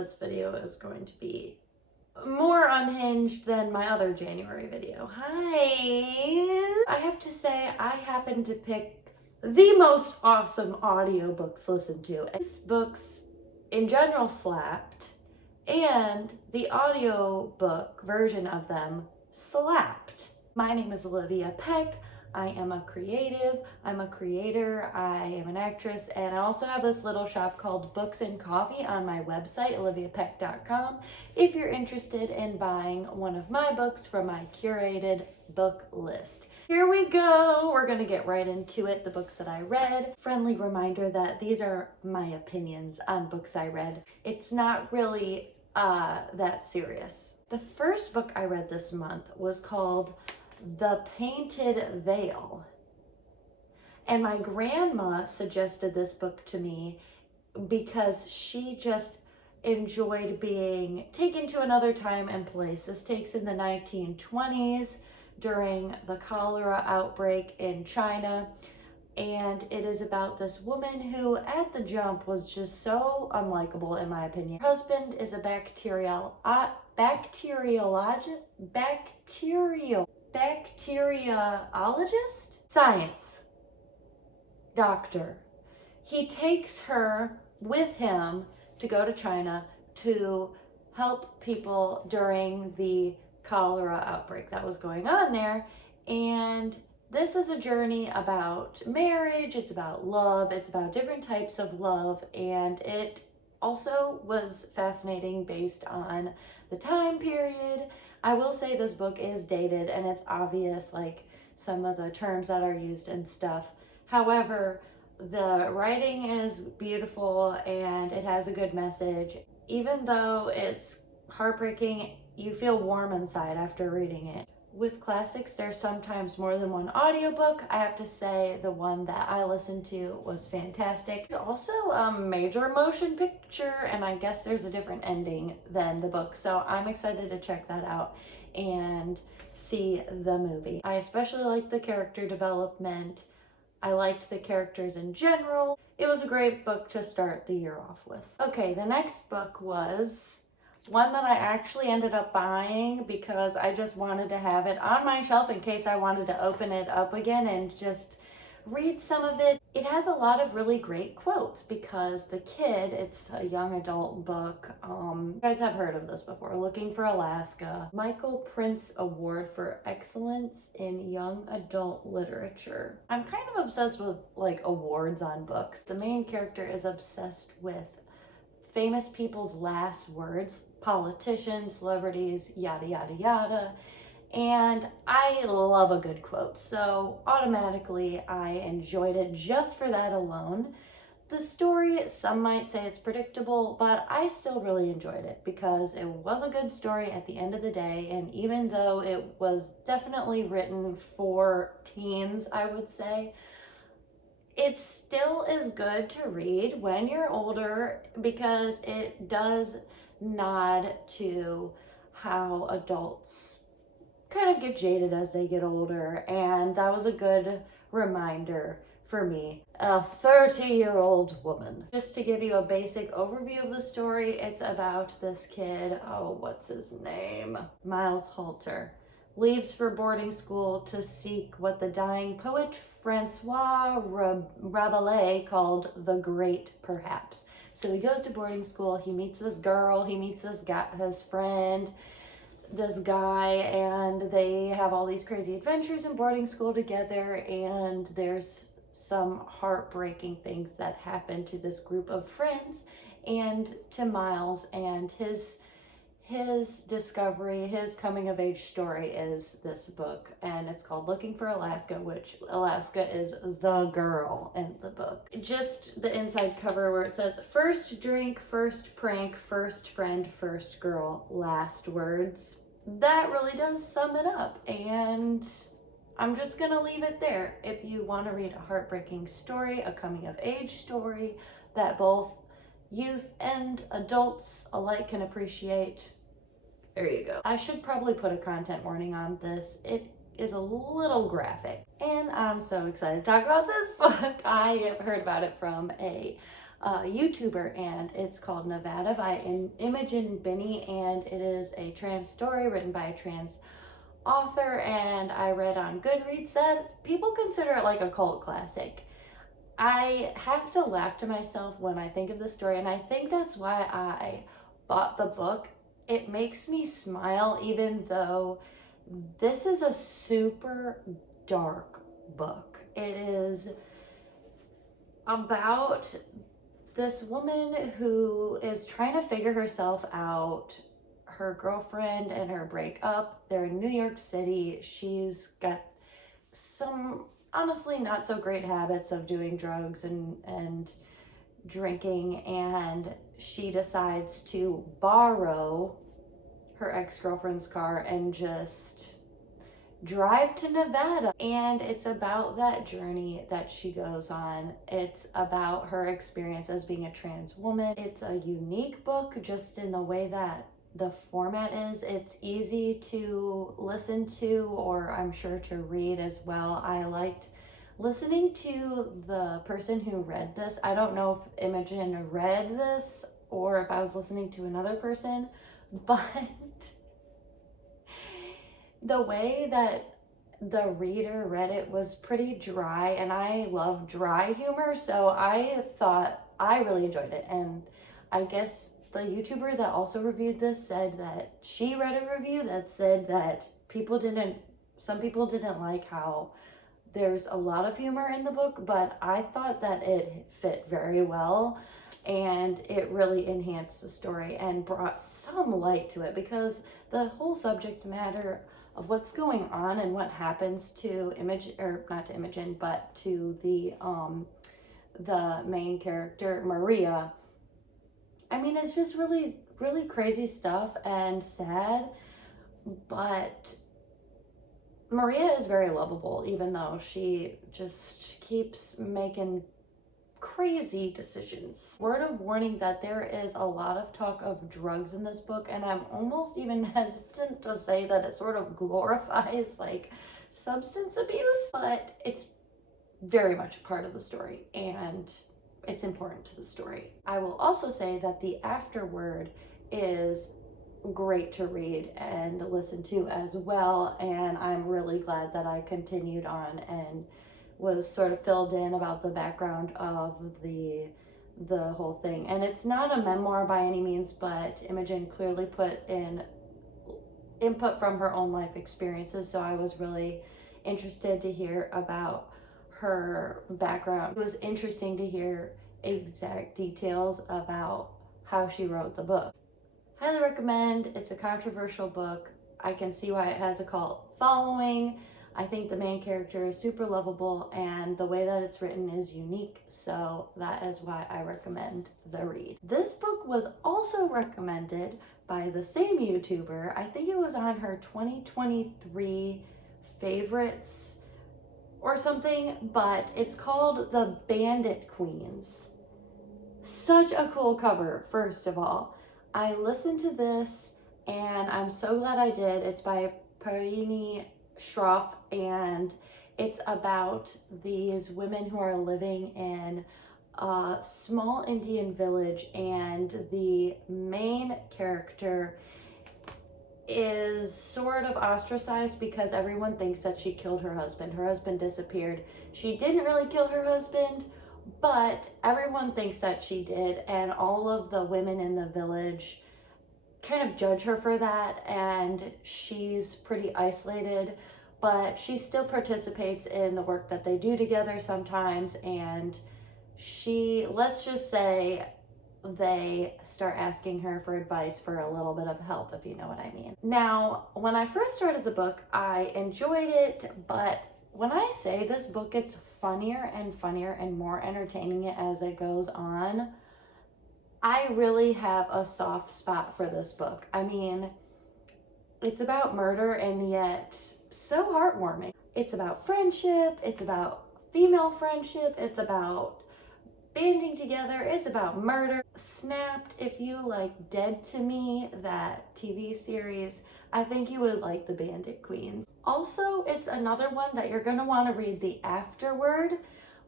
this video is going to be more unhinged than my other January video. Hi! I have to say, I happened to pick the most awesome audiobooks to listen to. These books in general slapped, and the audiobook version of them slapped. My name is Olivia Peck. I am a creative, I'm a creator, I am an actress, and I also have this little shop called Books and Coffee on my website, oliviapeck.com, if you're interested in buying one of my books from my curated book list. Here we go, we're gonna get right into it, the books that I read. Friendly reminder that these are my opinions on books I read. It's not really that serious. The first book I read this month was called The Painted Veil. And my grandma suggested this book to me because she just enjoyed being taken to another time and place. This takes in the 1920s during the cholera outbreak in China. And it is about this woman who at the jump was just so unlikable in my opinion. Her husband is a bacteriologist? Science doctor. He takes her with him to go to China to help people during the cholera outbreak that was going on there. And this is a journey about marriage, it's about love, it's about different types of love, and it also was fascinating based on the time period. I will say this book is dated and it's obvious, like some of the terms that are used and stuff. However, the writing is beautiful and it has a good message. Even though it's heartbreaking, you feel warm inside after reading it. With classics, there's sometimes more than one audiobook. I have to say the one that I listened to was fantastic. There's also a major motion picture, and I guess there's a different ending than the book. So I'm excited to check that out and see the movie. I especially liked the character development. I liked the characters in general. It was a great book to start the year off with. Okay, the next book was one that I actually ended up buying because I just wanted to have it on my shelf in case I wanted to open it up again and just read some of it. It has a lot of really great quotes because the kid, it's a young adult book. You guys have heard of this before, Looking for Alaska. Michael Prince Award for Excellence in Young Adult Literature. I'm kind of obsessed with like awards on books. The main character is obsessed with famous people's last words, politicians, celebrities, yada, yada, yada. And I love a good quote, so automatically I enjoyed it just for that alone. The story, some might say it's predictable, but I still really enjoyed it because it was a good story at the end of the day. And even though it was definitely written for teens, I would say, it still is good to read when you're older because it does nod to how adults kind of get jaded as they get older, and that was a good reminder for me, a 30-year-old woman. Just to give you a basic overview of the story, it's about this kid, what's his name? Miles Halter. Leaves for boarding school to seek what the dying poet Francois Rabelais called the Great Perhaps. So he goes to boarding school, he meets this girl, he meets this guy, his friend, this guy, and they have all these crazy adventures in boarding school together, and there's some heartbreaking things that happen to this group of friends and to Miles, and his discovery, his coming of age story is this book, and it's called Looking for Alaska, which Alaska is the girl in the book. Just the inside cover where it says, first drink, first prank, first friend, first girl, last words. That really does sum it up, and I'm just gonna leave it there. If you want to read a heartbreaking story, a coming of age story that both youth and adults alike can appreciate, there you go. I should probably put a content warning on this. It is a little graphic, and I'm so excited to talk about this book. I have heard about it from a YouTuber, and it's called Nevada by Imogen Binney, and it is a trans story written by a trans author, and I read on Goodreads that people consider it like a cult classic. I have to laugh to myself when I think of the story, and I think that's why I bought the book. It makes me smile, even though this is a super dark book. It is about this woman who is trying to figure herself out. Her girlfriend and her breakup. They're in New York City. She's got some honestly not so great habits of doing drugs and drinking, and she decides to borrow her ex-girlfriend's car and just drive to Nevada. And it's about that journey that she goes on. It's about her experience as being a trans woman. It's a unique book just in the way that the format is. It's easy to listen to, or I'm sure to read as well. I liked listening to the person who read this. I don't know if Imogen read this or if I was listening to another person, but the way that the reader read it was pretty dry, and I love dry humor, so I thought I really enjoyed it. And I guess the YouTuber that also reviewed this said that she read a review that said that some people didn't like how there's a lot of humor in the book, but I thought that it fit very well, and it really enhanced the story and brought some light to it, because the whole subject matter of what's going on and what happens to Imogen, or not to Imogen, but to the main character, Maria. I mean, it's just really, really crazy stuff and sad, but Maria is very lovable, even though she just keeps making crazy decisions. Word of warning that there is a lot of talk of drugs in this book, and I'm almost even hesitant to say that it sort of glorifies like substance abuse, but it's very much a part of the story and it's important to the story. I will also say that the afterword is great to read and listen to as well, and I'm really glad that I continued on and was sort of filled in about the background of the whole thing. And it's not a memoir by any means, but Imogen clearly put in input from her own life experiences, so I was really interested to hear about her background. It was interesting to hear exact details about how she wrote the book. Highly recommend. It's a controversial book. I can see why it has a cult following. I think the main character is super lovable, and the way that it's written is unique, so that is why I recommend the read. This book was also recommended by the same YouTuber. I think it was on her 2023 favorites or something, but it's called The Bandit Queens. Such a cool cover, first of all. I listened to this and I'm so glad I did. It's by Parini Shroff, and it's about these women who are living in a small Indian village, and the main character is sort of ostracized because everyone thinks that she killed her husband. Her husband disappeared. She didn't really kill her husband, but everyone thinks that she did, and all of the women in the village kind of judge her for that, and she's pretty isolated, but she still participates in the work that they do together sometimes, and let's just say they start asking her for advice, for a little bit of help, if you know what I mean. Now, when I first started the book, I enjoyed it, but when I say this book gets funnier and more entertaining as it goes on, I really have a soft spot for this book. I mean, it's about murder and yet so heartwarming. It's about friendship, it's about female friendship, it's about banding together, it's about murder. Snapped, if you like Dead to Me, that TV series, I think you would like The Bandit Queens. Also, it's another one that you're gonna wanna read the afterword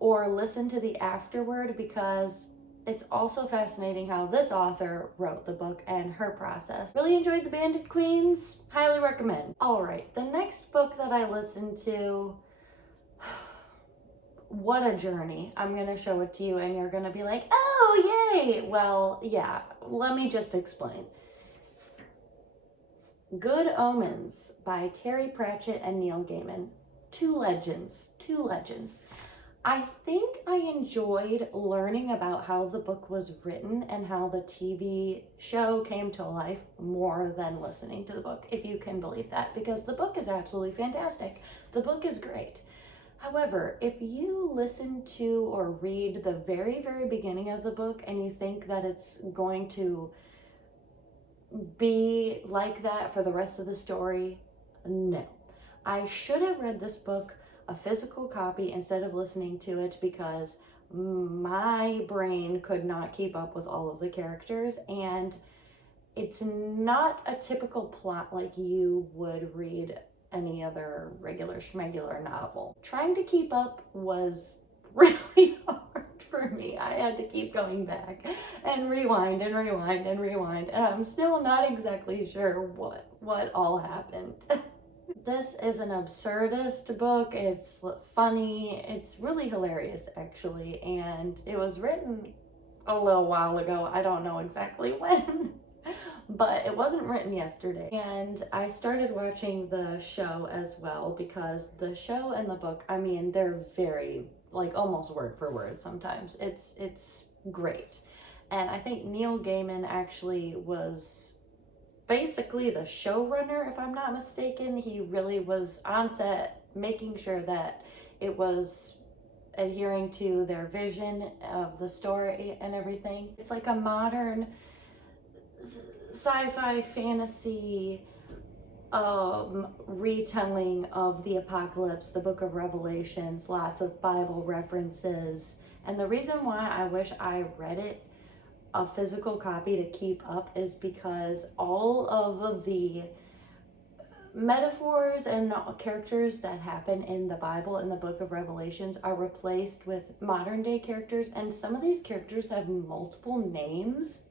or listen to the afterword, because it's also fascinating how this author wrote the book and her process. Really enjoyed The Bandit Queens. Highly recommend. All right, the next book that I listened to, what a journey. I'm gonna show it to you and you're gonna be like, oh, yay. Well, yeah, let me just explain. Good Omens by Terry Pratchett and Neil Gaiman. Two legends. I think I enjoyed learning about how the book was written and how the TV show came to life more than listening to the book, if you can believe that, because the book is absolutely fantastic. The book is great. However, if you listen to or read the very, very beginning of the book and you think that it's going to be like that for the rest of the story, no. I should have read this book a physical copy instead of listening to it because my brain could not keep up with all of the characters, and it's not a typical plot like you would read any other regular schmegular novel. Trying to keep up was really hard for me. I had to keep going back and rewind, and I'm still not exactly sure what all happened. This is an absurdist book. It's funny. It's really hilarious, actually. And it was written a little while ago. I don't know exactly when, but it wasn't written yesterday. And I started watching the show as well because the show and the book, I mean, they're very, like, almost word for word sometimes. It's great. And I think Neil Gaiman actually was basically the showrunner, if I'm not mistaken. He really was on set making sure that it was adhering to their vision of the story and everything. It's like a modern sci-fi fantasy retelling of the apocalypse, the book of Revelations, lots of Bible references. And the reason why I wish I read it a physical copy to keep up is because all of the metaphors and characters that happen in the Bible in the book of Revelations are replaced with modern day characters, and some of these characters have multiple names.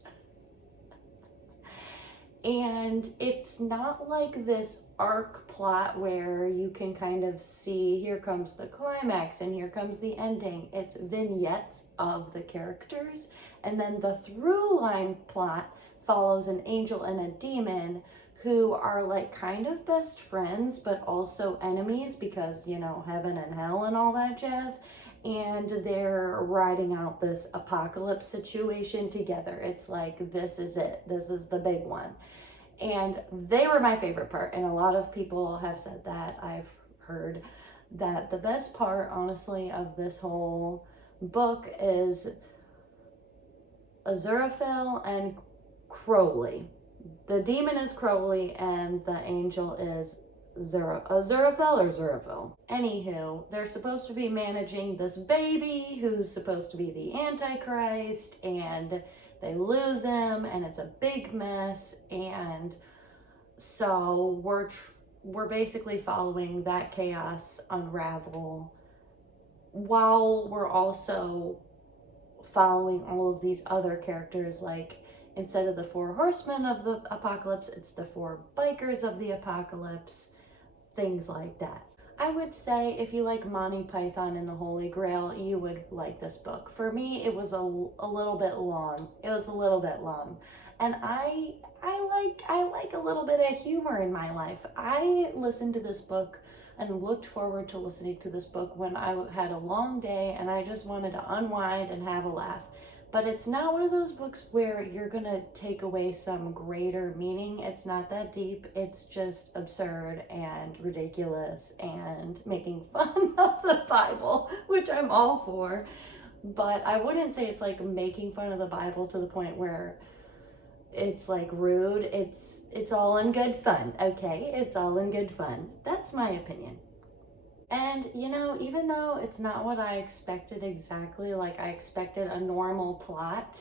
And it's not like this arc plot where you can kind of see, here comes the climax and here comes the ending. It's vignettes of the characters. And then the through line plot follows an angel and a demon who are like kind of best friends, but also enemies because, you know, heaven and hell and all that jazz. And they're riding out this apocalypse situation together. It's like, this is it. This is the big one. And they were my favorite part. And a lot of people have said that. I've heard that the best part, honestly, of this whole book is Aziraphale and Crowley. The demon is Crowley and the angel is Aziraphale or Zuraphale. Anywho, they're supposed to be managing this baby who's supposed to be the Antichrist, and they lose him and it's a big mess. And so we're basically following that chaos unravel while we're also following all of these other characters. Like, instead of the 4 horsemen of the apocalypse, it's the 4 bikers of the apocalypse, things like that. I would say if you like Monty Python and the Holy Grail, you would like this book. For me, it was a little bit long. And I like a little bit of humor in my life. I listened to this book and looked forward to listening to this book when I had a long day and I just wanted to unwind and have a laugh. But it's not one of those books where you're gonna take away some greater meaning. It's not that deep. It's just absurd and ridiculous and making fun of the Bible, which I'm all for. But I wouldn't say it's like making fun of the Bible to the point where it's like rude. It's all in good fun, okay? It's all in good fun. That's my opinion. And, you know, even though it's not what I expected exactly, like I expected a normal plot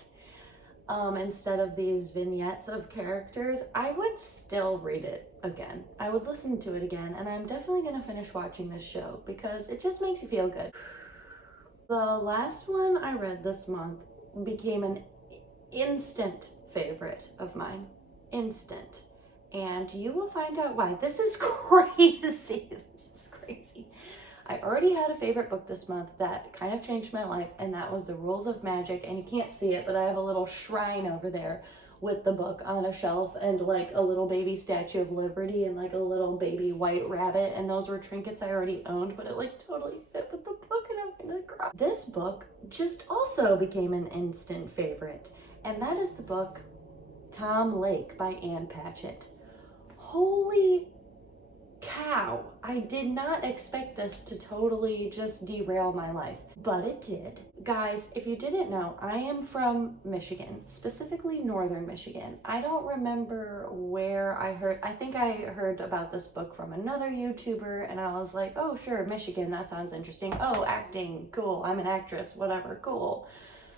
instead of these vignettes of characters, I would still read it again. I would listen to it again, and I'm definitely going to finish watching this show because it just makes you feel good. The last one I read this month became an instant favorite of mine. Instant. And you will find out why. This is crazy. This is crazy. I already had a favorite book this month that kind of changed my life, and that was The Rules of Magic. And you can't see it, but I have a little shrine over there with the book on a shelf, and like a little baby Statue of Liberty and like a little baby white rabbit. And those were trinkets I already owned, but it like totally fit with the book, and I'm gonna cry. This book just also became an instant favorite, and that is the book Tom Lake by Ann Patchett. Holy cow, I did not expect this to totally just derail my life, but it did. Guys, if you didn't know, I am from Michigan, specifically northern Michigan. I don't remember where I think I heard about this book from another YouTuber, and I was like, oh sure, Michigan, that sounds interesting. Oh, acting, cool, I'm an actress, whatever, cool.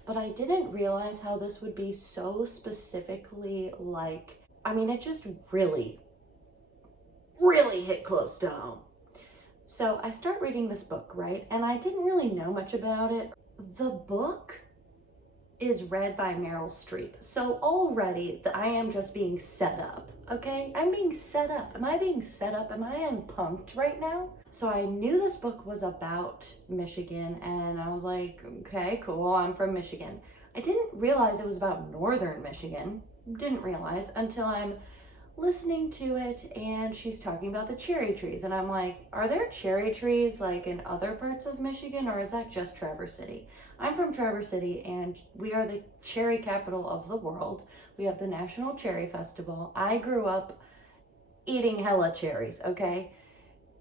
But I didn't realize how this would be so specifically like, I mean, it just really hit close to home. So I start reading this book, right? And I didn't really know much about it. The book is read by Meryl Streep. So already I am just being set up, okay? I'm being set up. Am I being set up? Am I unpunked right now? So I knew this book was about Michigan, and I was like, okay, cool, I'm from Michigan. I didn't realize it was about northern Michigan. Didn't realize until I'm listening to it, and she's talking about the cherry trees, and I'm like, are there cherry trees like in other parts of Michigan, or is that just Traverse City? I'm from Traverse City, and we are the cherry capital of the world. We have the National Cherry Festival. I grew up eating hella cherries, okay?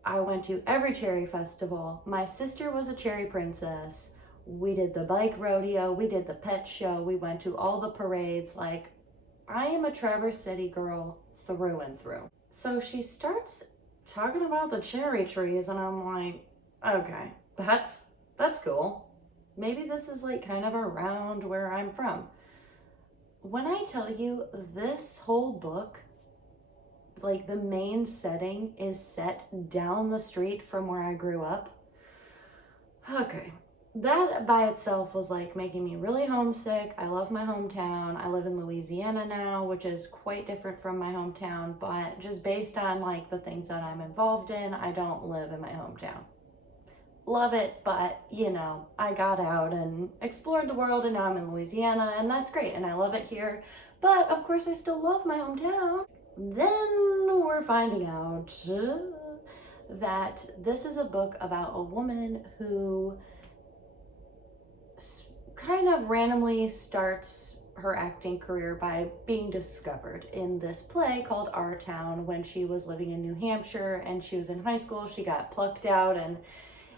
I went to every cherry festival. My sister was a cherry princess. We did the bike rodeo. We did the pet show. We went to all the parades. Like, I am a Traverse City girl through and through. So she starts talking about the cherry trees, and I'm like, okay, that's cool. Maybe this is like kind of around where I'm from. When I tell you, this whole book, like the main setting is set down the street from where I grew up. Okay. That by itself was like making me really homesick. I love my hometown. I live in Louisiana now, which is quite different from my hometown, but just based on like the things that I'm involved in, I don't live in my hometown. Love it, but you know, I got out and explored the world, and now I'm in Louisiana, and that's great, and I love it here. But of course I still love my hometown. Then we're finding out that this is a book about a woman who kind of randomly starts her acting career by being discovered in this play called Our Town. When she was living in New Hampshire and she was in high school, she got plucked out and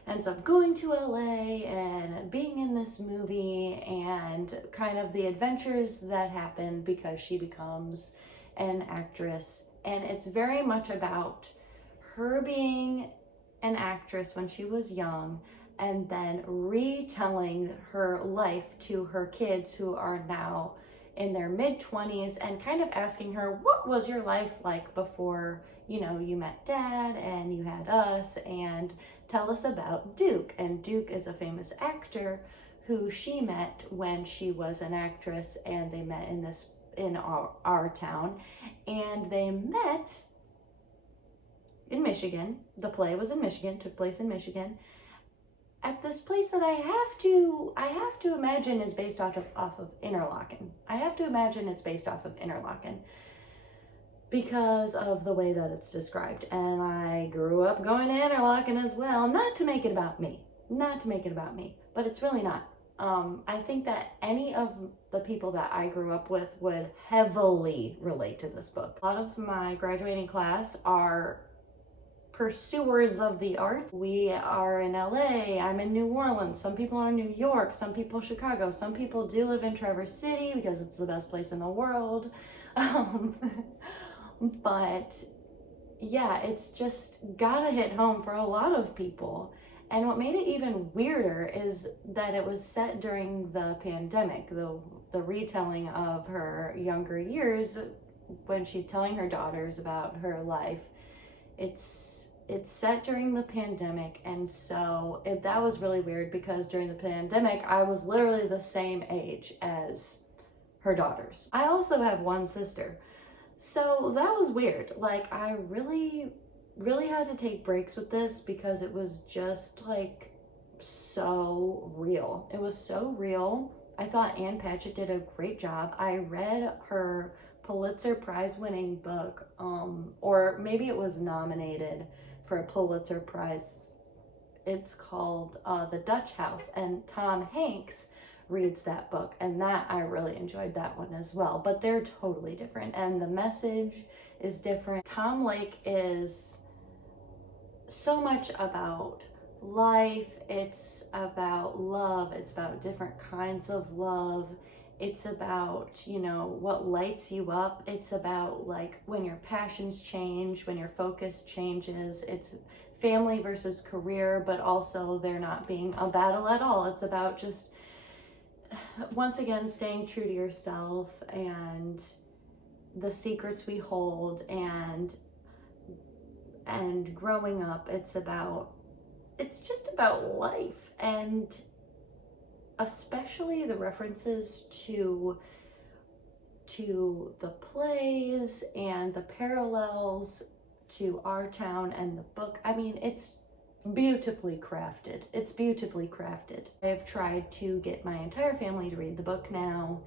ends up going to LA and being in this movie, and kind of the adventures that happen because she becomes an actress. And it's very much about her being an actress when she was young, and then retelling her life to her kids who are now in their mid-20s, and kind of asking her, what was your life like before, you know, you met Dad and you had us, and tell us about Duke. And Duke is a famous actor who she met when she was an actress, and they met in our town, and they met in Michigan. The play was in Michigan, took place in Michigan, at this place that I have to imagine is based off of Interlaken. I have to imagine it's based off of Interlaken because of the way that it's described. And I grew up going to Interlaken as well. Not to make it about me, but it's really not. I think that any of the people that I grew up with would heavily relate to this book. A lot of my graduating class are pursuers of the arts. We are in LA, I'm in New Orleans, some people are in New York, some people Chicago, some people do live in Traverse City because it's the best place in the world. But yeah, it's just gotta hit home for a lot of people. And what made it even weirder is that it was set during the pandemic, the retelling of her younger years when she's telling her daughters about her life. It's it's set during the pandemic, and so that was really weird because during the pandemic I was literally the same age as her daughters. I also have one sister, so that was weird. Like, I really had to take breaks with this because it was just like so real. It was so real. I thought Ann Patchett did a great job. I read her Pulitzer Prize winning book, or maybe it was nominated for a Pulitzer Prize. It's called The Dutch House, and Tom Hanks reads that book, and that I really enjoyed that one as well. But they're totally different, and the message is different. Tom Lake is so much about life. It's about love. It's about different kinds of love. It's about, you know, what lights you up. It's about like when your passions change, when your focus changes. It's family versus career, but also there not being a battle at all. It's about just, once again, staying true to yourself and the secrets we hold and growing up. It's just about life, and especially the references to the plays and the parallels to our town and the book. I mean, it's beautifully crafted. It's beautifully crafted. I've tried to get my entire family to read the book now,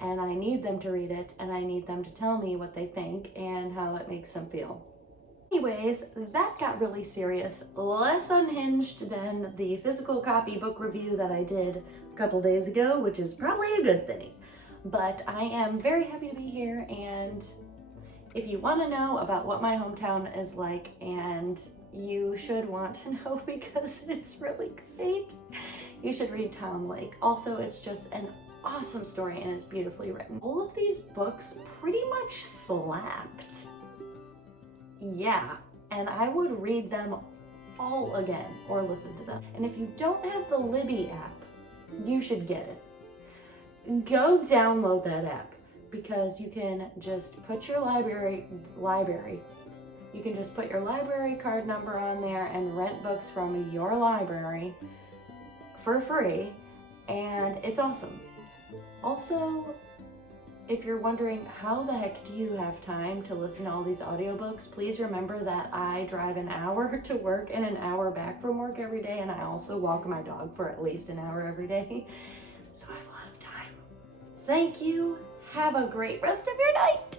and I need them to read it, and I need them to tell me what they think and how it makes them feel. Anyways, that got really serious, less unhinged than the physical copy book review that I did a couple days ago, which is probably a good thing. But I am very happy to be here, and if you want to know about what my hometown is like, and you should want to know because it's really great, you should read Tom Lake. Also, it's just an awesome story and it's beautifully written. All of these books pretty much slapped. Yeah, and I would read them all again or listen to them. And if you don't have the Libby app, you should get it. Go download that app because you can just put your library. You can just put your library card number on there and rent books from your library for free, and it's awesome. Also, if you're wondering how the heck do you have time to listen to all these audiobooks, please remember that I drive an hour to work and an hour back from work every day, and I also walk my dog for at least an hour every day, so I have a lot of time. Thank you. Have a great rest of your night.